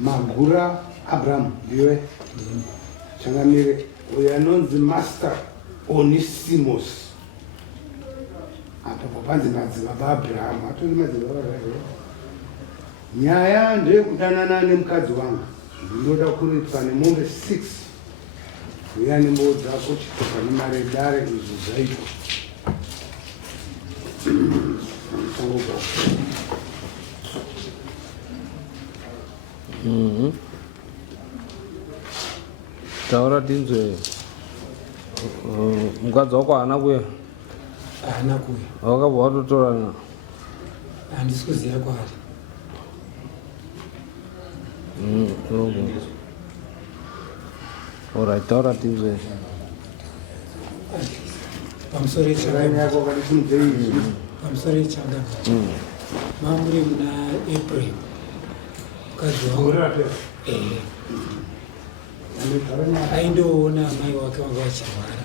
Magura Abraham ndiwe changamire uyo anonzi Master Onesimus apo panzi madzibaba Abraham atori madzibaba zvake. Nyaya ndeyekudanana nemukadzi wangu ndinoda kuritwa nemombe 6 uya nembowo dzako chitoka nemare dare izvo zvaitwa taura tinzwe mukadzi wako haana kuya? Haana kuya. Wakabva watotorana? Handisi kuziva kwaari. Alright, taura tinzwe. Pamusoro echanga mamuri muna April mukadzi wangu aindoona mai wake vanga vachirwara,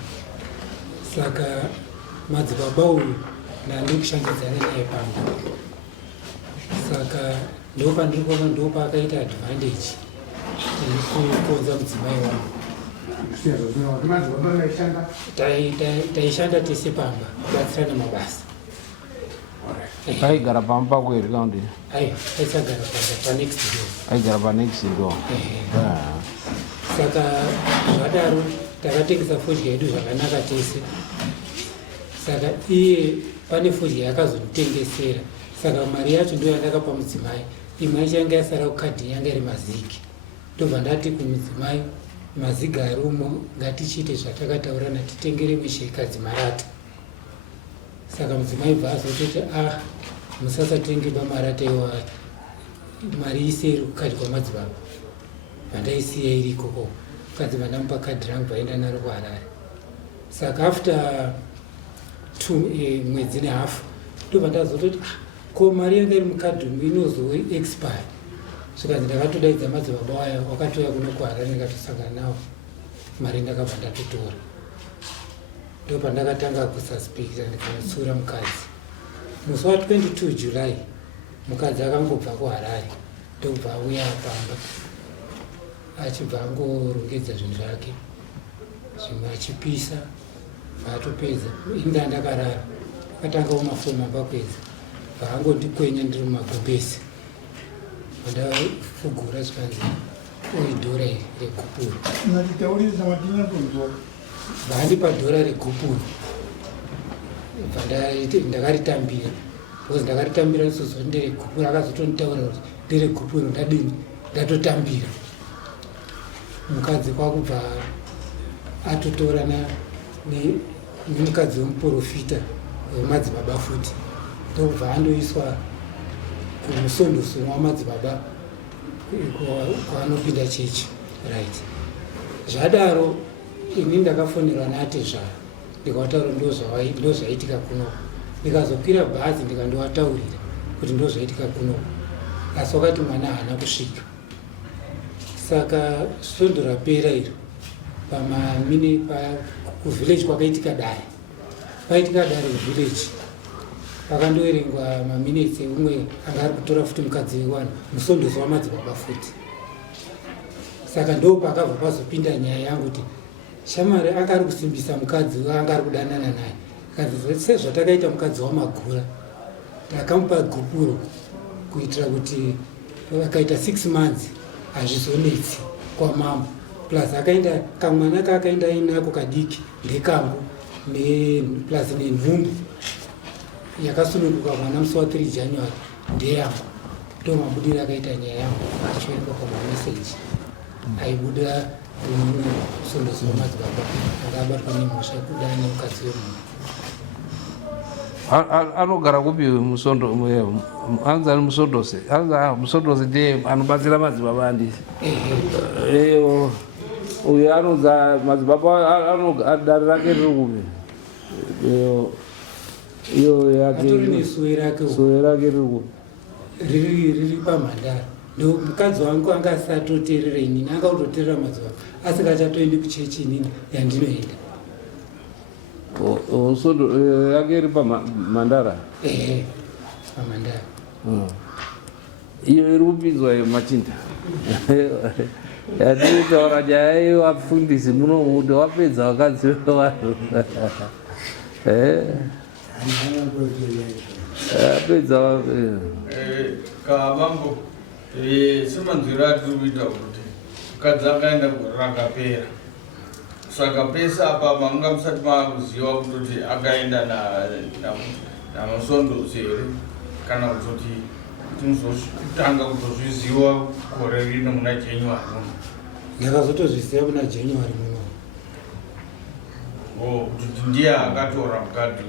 saka madzibaba uyu ndandi kushandidzana naye pamba, saka ndo paakaita advantage kukodza mudzimai wangu. Taishanda tese pamba kubatsirana mabasa. Aigara pamba pako here kana kuti? Aiwa, aisagara pamba panext door. Aigara panext door. Saka zvadaro takatengesa fodya yedu zvakanaka tese. Saka iye pane fodya yakazonitengesera, saka mari yacho ndiyo yandakapa mudzimai. Imwe yacho yanga yasara kukadhi yanga iri mazigi. Ndobva ndati kumudzimai, mazigi arimo ngatichite zvatakataurana, titengere mishekadzi marata. Saka mudzimai bva azototi musasatenge bamarata iwa mari ise iri kukadhi kwamadzibaba. Vandaisiya iri ikoko, mukadzi vandamupa kadhi rangu vaenda naro kuHarare. Saka after 2 mwedzi nehafu ndobva ndazototi ko mari yanga iri mukadhi umu inozo expire. Zvikanzi ndakatodaidza madzibaba waya wakatoya kuno kuHarare ndikatosangana nawo, mari ndakabva ndatotora. Ndobva ndakatanga kususpecta ndikamutsura mukadzi. Musi wa 22 July mukadzi akangobva kuHarare ndobva auya pamba achibva angorongedza zvinhu zvake, zvimwe achipisa vaatopedza. Inda ndakarara akatanga umafoma pakwedza vaangondikwenya ndiri mumagombesi. Vandafugura zvikanzi oidhora regupuro, vaandipa dhora regupuro. Ndakaritambira because ndakaritambira isusu nderegupuro. Akazotonditaura kuti nderegupuro, ndadini ndatotambira. Mukadzi kwakubva atotorana nemukadzi wemuprofita wemadzibaba futi, ndokubva andoiswa kumusondosomwa wamadzibaba kwaanopinda chechi. Right. Zvadaro ini ndakafonerwa naatezvara ndikataura ndozvaitika kuno. Ndikazokwira bhazi ndikandovataurira kuti ndozvaitika kuno, asi wakati mwana haana kusvika. Saka svondo rapera iro kuvillage kwakaitika dare, paitika dare kuvillage pakandoverengwa maminutes umwe anga ari kutora futi mukadzi wewanhu musondosi wamadzibaba futi. Saka ndo pakabva pazopinda nyaya yangu kuti shamari anga ari kusimbisa mukadzi anga ari kudanana naye. Kanzi sezvatakaita mukadzi waMagura takamupa gupuro kuitira kuti akaita 6 months hazvizonetsi kwamambo. Plus akaenda kamwana kaakaenda inako kadiki ndekangu plus nenhumbu yakasununguka mwana musi wa 3 January ndeyangu. Ndo mabudiro akaita nyaya yangu achiverenga pamameseji aibuda mumwe musondosi wamadzibaba akabatwa nemhosva yekuda nemukadzi wemunhu. Anogara kupi anzani musondosi? Musondosi ndiye anobatsira madzibaba andisi. Uyo anodza madzibaba dare rake riri kupi? Iyo yake suwe rake riri kupi? Riri paMhandara. Ndo mukadzi wangu anga asatoteerera inini, anga kutoteerera madzibaba asingachatoendi kuchechi inini yandinoenda. Sondo yake iri paMhandara? paMhandara. iyo iri kupinzwa Machinda. Yatitaura nyaya yevafundisi munomu kuti wapedza vakadzi vevanhu. Yapedza kavambo semanzwiro atiri kuita kuti mukadzi akaenda rakapera. Saka pesa apa manga musati makuziva kutoti akaenda namasondosi here kana kutoti tinozotanga kutozviziva gore rino muna January muno. Ndakazotozviziva muna January muno. Kuti ndiye akatora mukadzi.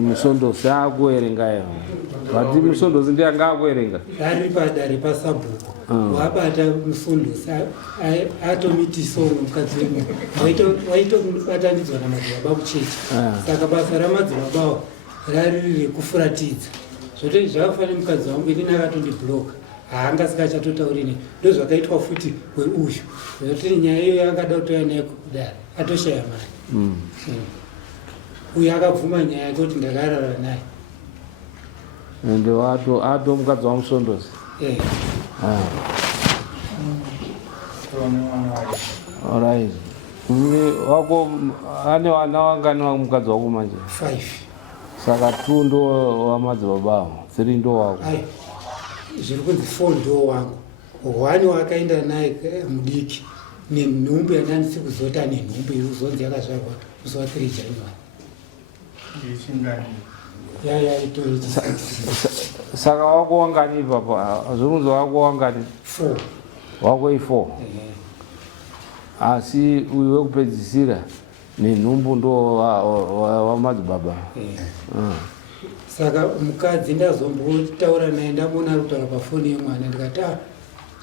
Musondosi akuerengayo. Vati musondosi ndiye anga akuerenga. Ari padare pasabhuku. Wabata musondosi atomitiso mukadzi wemwe. Waitobatanidzwa namadzibaba kuchechi. Saka basa ramadzibaba rari rekufuratidza. Zvototi zvakafanira mukadzi wangu ini akatondibhuloka. Haanga sikachatotauri ndozvakaitwa futi kweuyu. Zvototi nyaya iyo yakada kutoya naye kudare. Atoshaya mari. Uyu akabvuma nyaya yake kuti ndakarara naye. Ende ato mukadzi wamusondosi. Alright. Wako ane vana vangani mukadzi wako manje? 5. Saka 2 ndo wamadzibaba avo, 3 ndo wako. Zviri kunzi 4 ndo wangu. 1 wakaenda naye mudiki nenhumbu yandandisi kuzota nenhumbu iri kuzonzi yakazvarwa musi wa 3 January. Saka wako wangani papa? Zvirunzo wako wangani? 4. Wako i4. Asi uyu wekupedzisira nenhumbu ndo wamadzibaba. Saka mukadzi ndazombotaura naye ndamboona ari kutaura pafoni yemwana ndikati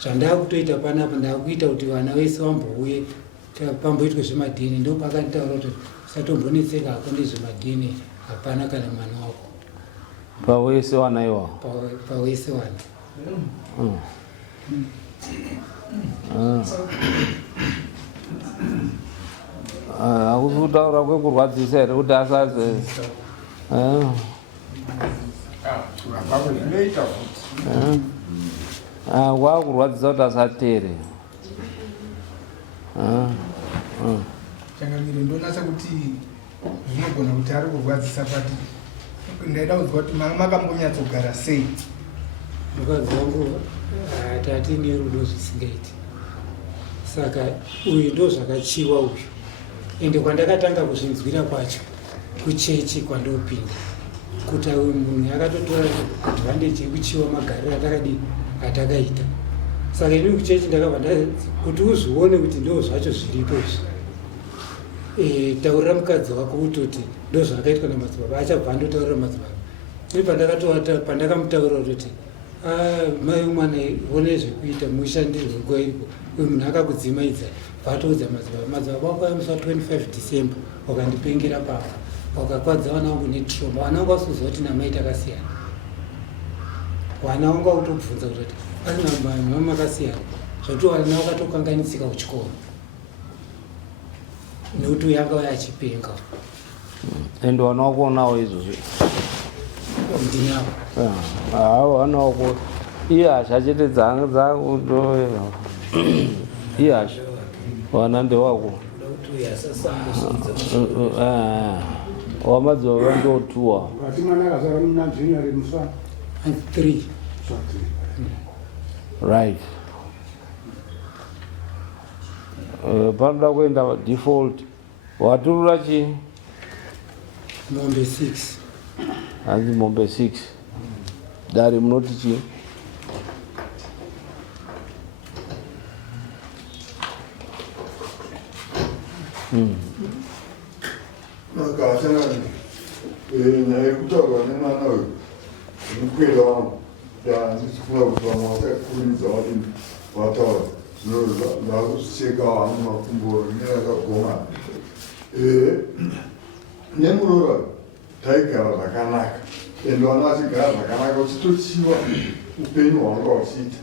zvandakutoita panapa ndakuita kuti vana vese vambouye pamboitwe zvemadhini. Ndo pakanditaura kuti usatombonetseka hako nezvemadhini, hapana kana mwana wako. Pawese vana iwavo? Pawese vana. Hakusi kutaura kwekurwadzisa here kuti asaze. Kwakurwadzisa kuti asatere. Changamire ndonasa kuti zvinogona kuti ari kurwadzisa pati. Ndaida kuziva kuti makambonyatsogara sei? Mukadzi wangu hatine rudo zvisingaiti. Saka uyu ndo zvakachiwa uyu. Ende kwandakatanga kuzvinzwira kwacho kuchechi kwandopinda kuti uyu munhu akatotora advantage yekuchiwa magariro atakadi atakaita. Saka ini kuchechi ndakabva kuti uzvione kuti ndo zvacho zviripo izvi. Taurira mukadzi wako kutoti ndo zvakaitwa namadzibaba, achabva andotaurira madzibaba. Ini pandakamutaurira kuti mai mwana one zvekuita mushandirwe nguva iripo, uyu munhu akakudzimaidza, vatoudza madzibaba wako amusa 25 December wakandipengera papa, wakakwadza vana vangu netrauma. Vana vangu vasuziva kuti namai takasiyana. Vana vangu vakutobvunza kuti asina mama makasiyana, zvokuti vana vakatokanganisika kuchikoro nekuti uyu anga achipenga. Ende vana vako unawo izvozvi? Ndinavo. Hawo vana vako iye hasha chete dzangu iye hasha vana ndewako. Wamadzibaba ndotuwa. Kati mwana akazara muna January muswa 3. Right. Panoda kuenda default. Waturura chi? Mombe 6. Hanzi mombe 6. Dari munoti chi? Makasana nyaya yekutaurwa nemwana uyu mukwira wangu ndandisifuna kuti vamwe vakakuridza vadini vataura ndakucheka hangu makumbo neakagomana nemurora taigara zvakanaka ende vana vachigara zvakanaka uchitochiva upenyu hwanga vachiita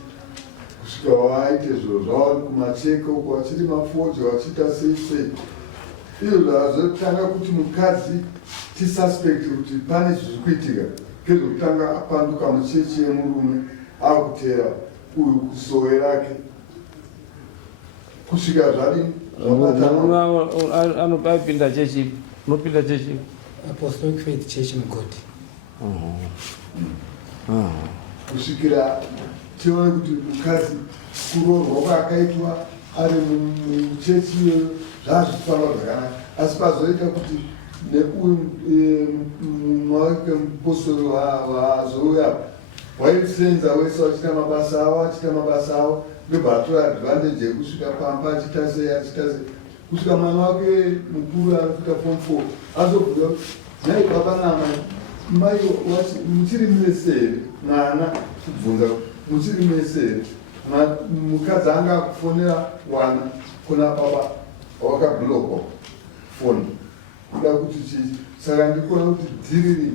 kusvika vaite zviro zvavo kumacheka uko vachiti mafoji vachiita sei sei. Izvo zvazotanga kuti mukadzi tisuspect kuti pane zviri kuitika kezokutanga apanduka muchechi yemurume akutera uyu kusowe rake kusvika zvadini anopinda chechi unopinda chechi Apostolic Faith Church Mugodi. kusvikira tione kuti mukadzi kuroorwa kwaakaitwa ari muchechi zvazvifanwa zvakanaka, asi pazoita kuti mumwe wake mupostori wazouya waisenza wese wachita mabasa avo ndobva atora advantage yekusvika pamba achita sei kusvika mwana wake mukuru ari kuita form 4 azobhuya nai baba namai mai muchiri mesere mwana kubvunza muchiri mesere mukadzi anga akufonera wana kuna baba wakablokwa foni kuda kuti chii. Saka ndikuona kuti dhiriri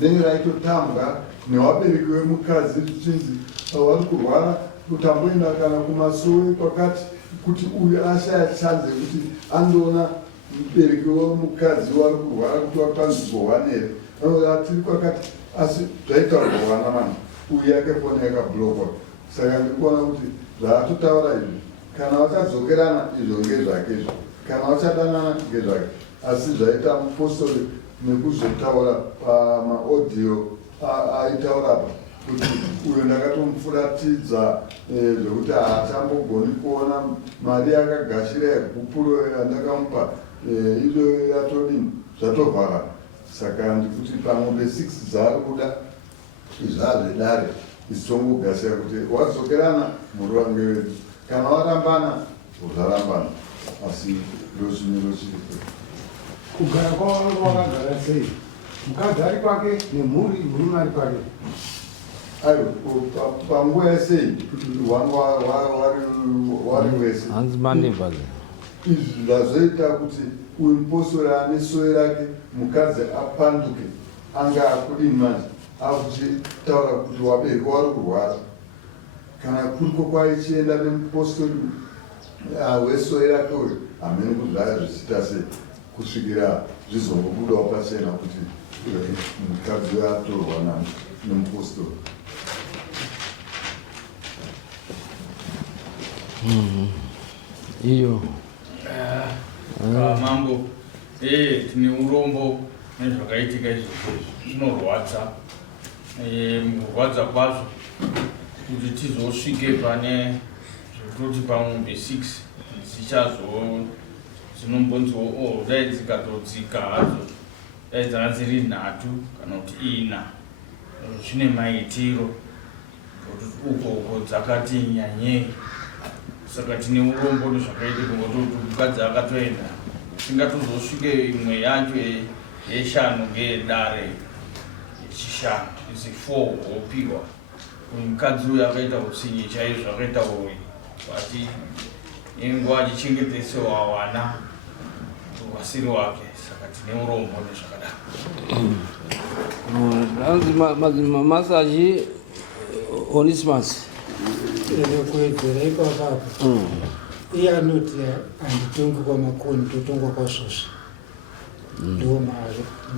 denge raitotambwa nevabereki vemukadzi zvichinzi vari kurwara kutamboenda kana kumasowe kwakati kuti uyu ashaya chanze kuti andoona mubereki wemukadzi wari kurwara kuti wakwanzi gowanere tiri kwakati, asi zvaitaurwa wana mani uyu yake foni yakablokwa. Saka ndikuona kuti zvaatotaura izvi kana vachadzokerana izvo ngezvakezvo, kana vachadanana ngezvake, asi zvaita mupostori nekuzotaura pamaaudio aitaurapa kuti uyo ndakatomufuratidza zvekuti haachambogoni kuona mari yakagashira yegupuro yandakamupa ido yatodini zvatovhara. Saka ndikuti pamombe 6 dzaari kuda izvazvedare isitongogasira kuti wadzokerana muri wange wedu, kana warambana uzarambana, asi ndozvimiro chiripo. Kugara kwavanga wakagara sei? Mukadzi ari kwake nemhuri, murume ari kwake. Aiwa, panguva yesei wari wese hanzi maneighbors. izvi zvazoita kuti uyu mupostori ane sowe rake mukadzi apanduke, anga akudini manje akuchitaura kuti wabereki wari kurwara, kana kuriko kwaichienda nemupostori wesowe rake uyu hamene kuzvaya zvichita sei, kusvikira zvizongobudawo pachena kuti mukadzi atorwa nemupostori. Iyo mambo tine urombo nezvakaitika izvozvo zvinorwadza. Mukurwadza kwazvo kuti tizosvike pane zvekutoti pamombe 6 dzinombonziwo dai dzikatodzika hadzo dai dzanga dziri 3 kana kuti 4 zvine maitiro uko dzakati nyanyei. Saka tine urombo nezvakaitika ngototi mukadzi akatoenda tingatozosvike imwe yacho yeshanu ngedare yechishanu izi 4 wopiwa. Mukadzi uyu akaita utsinye chaizvo, akaita uyu ati inguva achichengetesewa wana wasiri wake. Saka tine urombo nezvakadaro. hanzi masaji Onesimus Kuwedzera ipapapo iye anoti handitongi kwamakoni, totongwa kwasvosve, ndo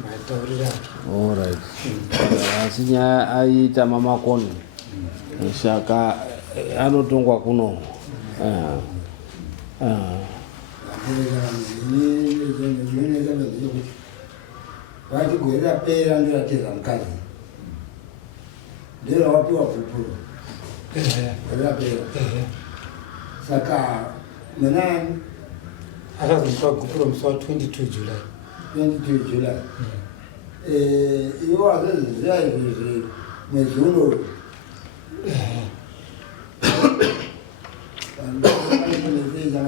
matauriro ake. alright. asi nyaya aita mamakoni saka anotongwa kuno. vachigorera pera ndiratedza mukadzi ndiro wapiwa pupuro gorera pera. Saka mwanani Akazomupa gupuro musi wa 22 July. iwo wazoziziva izvizvi mwedzi uno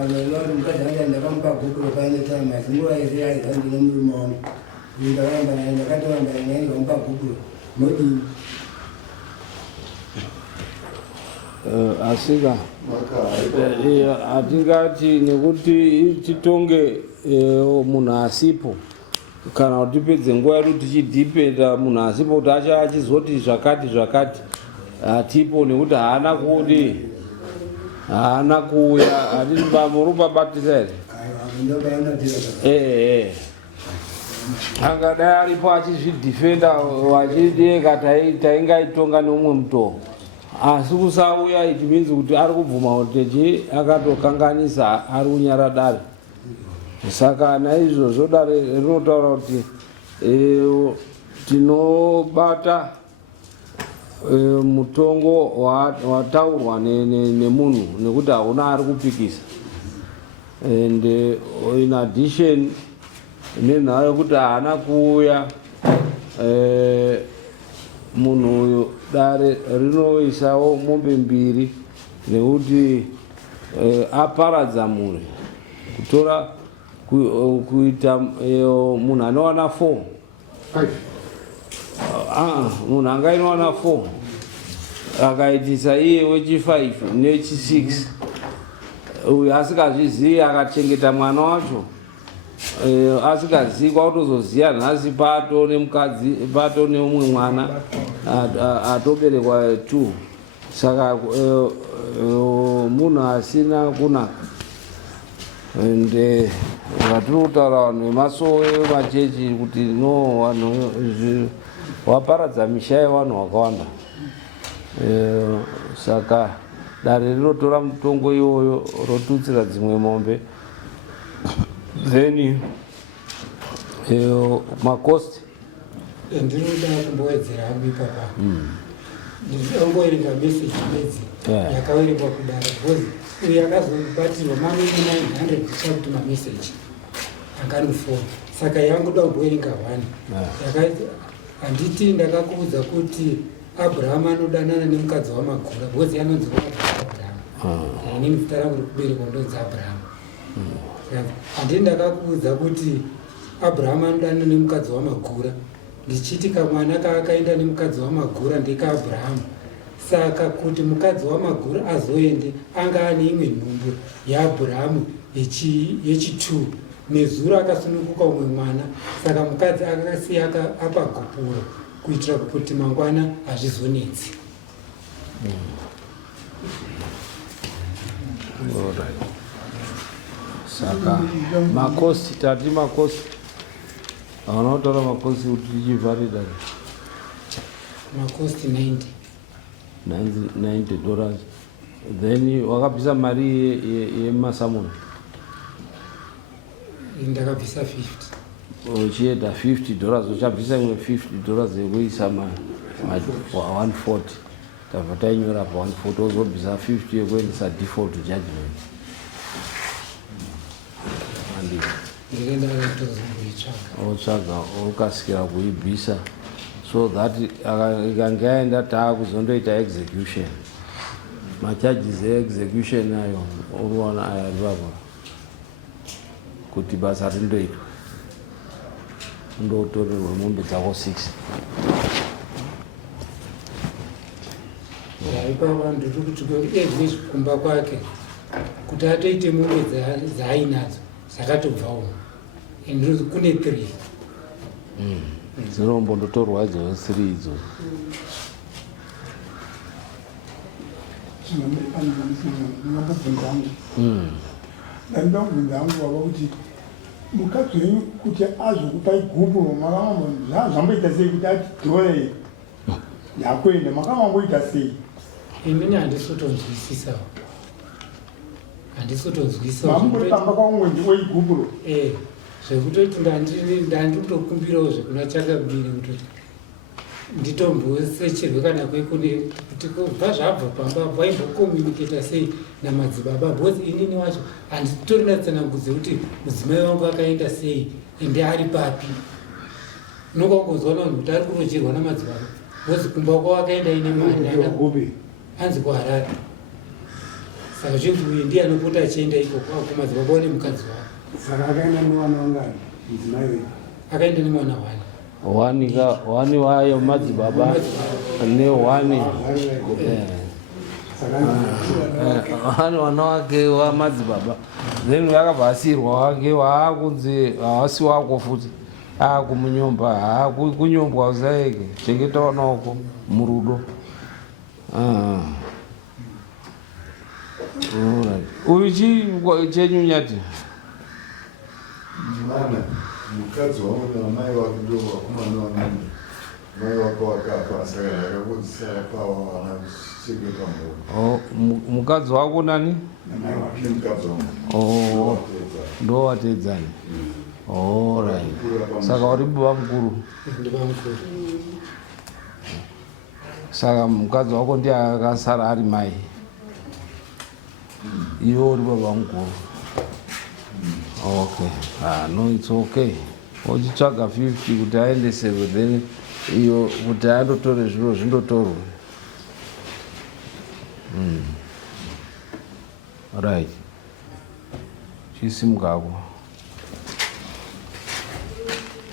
ati mukadzi anga ndakamupa gupuro paine time, asi nguva yese aizandine murume wangu ndakamba naye ndakatoramba naye ndamupa gupuro nodini. asika hatingati nekuti titonge munhu asipo, kana kuti tipedze nguva yedu tichidhipenda munhu asipo kuti achizoti zvakati hatipo, nekuti haana kuti haana kuuya. hatiti muri pabatisa here? angadai aripo achizvidhifenda wachideka taingaitonga neumwe mutoo, asi kusauya it means kuti ari kubvuma kuti akatokanganisa ari kunyaradare. Saka naizvozvo dare rinotaura kuti tinobata mutongo wataurwa nemunhu nekuti hauna ari kupikisa. And in addition nenhau yekuti haana kuuya munhu uyu, dare rinoisawo mombe mbiri nekuti aparadza mhuri kutora kuita munhu anowana 4 munhu angainowana 4 akaitisa iye wechi5 nechi6 uyu asikazvizivi akachengeta mwana wacho asikazii kwautozoziya nhasi pato nemukadzi pato neumwe mwana atoberekwa 2. Saka munhu asina kunaka. Ende vatiri kutaura vanhu vemasowe machechi kuti no vanhu waparadza misha yevanhu vakawanda. Saka dare rinotora mutongo iyoyo rotutsira dzimwe mombe, then makosti ndinoda kumbowedzera hangu ipapa ndinongoerenga meseji bedzi yakaverengwa kudara because uyu akazobatirwa mane 900 chakuti mameseji akanofona. Saka yanguda kumboerenga 1 yakaiti handiti ndakakuudza kuti Abraham anodanana nemukadzi wamagura because anonzi Abraham. Inini zita rangu rekuberekwa ndonzi Abraham. Handiti ndakakuudza kuti Abraham anodanana nemukadzi wamagura ndichiti kamwana kaakaenda nemukadzi wamagura ndekaAbhurahama. Saka kuti mukadzi wamagura azoende anga ane imwe nhumbu yaAbhurahamu yechi2 nezuro akasununguka umwe mwana. Saka mukadzi akasiya apagupuro kuitira kuti mangwana hazvizonetsi. Saka makosti tati makosti anotora makosti kuti tichivharida makosti $90. Then wakabvisa mari yemasamoni ndakabvisa 50 uchienda $50 uchabvisa imwe $50 yekuisa 140 tabva tainyora pa 140 uzobvisa 50 yekuendesa default judgment. Otsvaga okasikira kuibvisa so that ikange aenda taakuzondoita execution. Macharges execution ayo uruwana aya rivava kuti basa rindoitwa ndotorerwa mombe dzako 6. ipapa ndiri kuti ezvezvikumba kwake kuti atoite mombe dzaainadzo dzakatobvawo and kune 3 dzinombondotorwa idzo 3 idzo. Ndanda kubvunza hangu baba kuti mukadzi wenyu kuti azokupai gupu zvamboita sei kuti ati dhoe yakwenda makamamboita sei? Inini handisotonzwisisawo mamuripamba kwaumwe weigupuro zvekutoti ndandotokumbirawo zvekuna chakabiri kutoti nditombosecherwe kana kwekune kuti kubva zvabva pamba vaimbokomuniketa sei namadzibaba because inini wacho handitorina tsanangudze kuti mudzimai wangu akaenda sei ende ari papi. Unokwaukuzwana vanhu kuti ari kurocherwa namadzibaba because kumba kwavo akaenda ine mari hanzi kuHarare. Saka zvinzi uyu ndiye anopota achienda ikoko kumadzibaba wane mukadzi wavo. Saka akaenda nemwana wangani mudzimai wedu? Akaenda nemwana 1 wayo madzibaba ne1 wana wake wamadzibaba then yakabva asiyirwa wake waakunzi haasi wako futi aakumunyomba haakunyombwa usaeke chengetaonako murudo. Uyu chenyu nyati mukadzi wangu namai wake ndo vakomana vanani mai wake wakafa saka ndakakodzisara pavo vana kuchengeta mhuri. Mukadzi wako nani? Ni mukadzi wangu ndo wateedzani. Right. Saka uri baba mukuru. Saka mukadzi wako ndiye akasara ari mai. Iwe uri baba mukuru. Okay. No, it's okay. Uchitsvaga 50 kuti aendese then iyo kuti andotore zviro zvindotorwe. Right. Chisimuka hapo.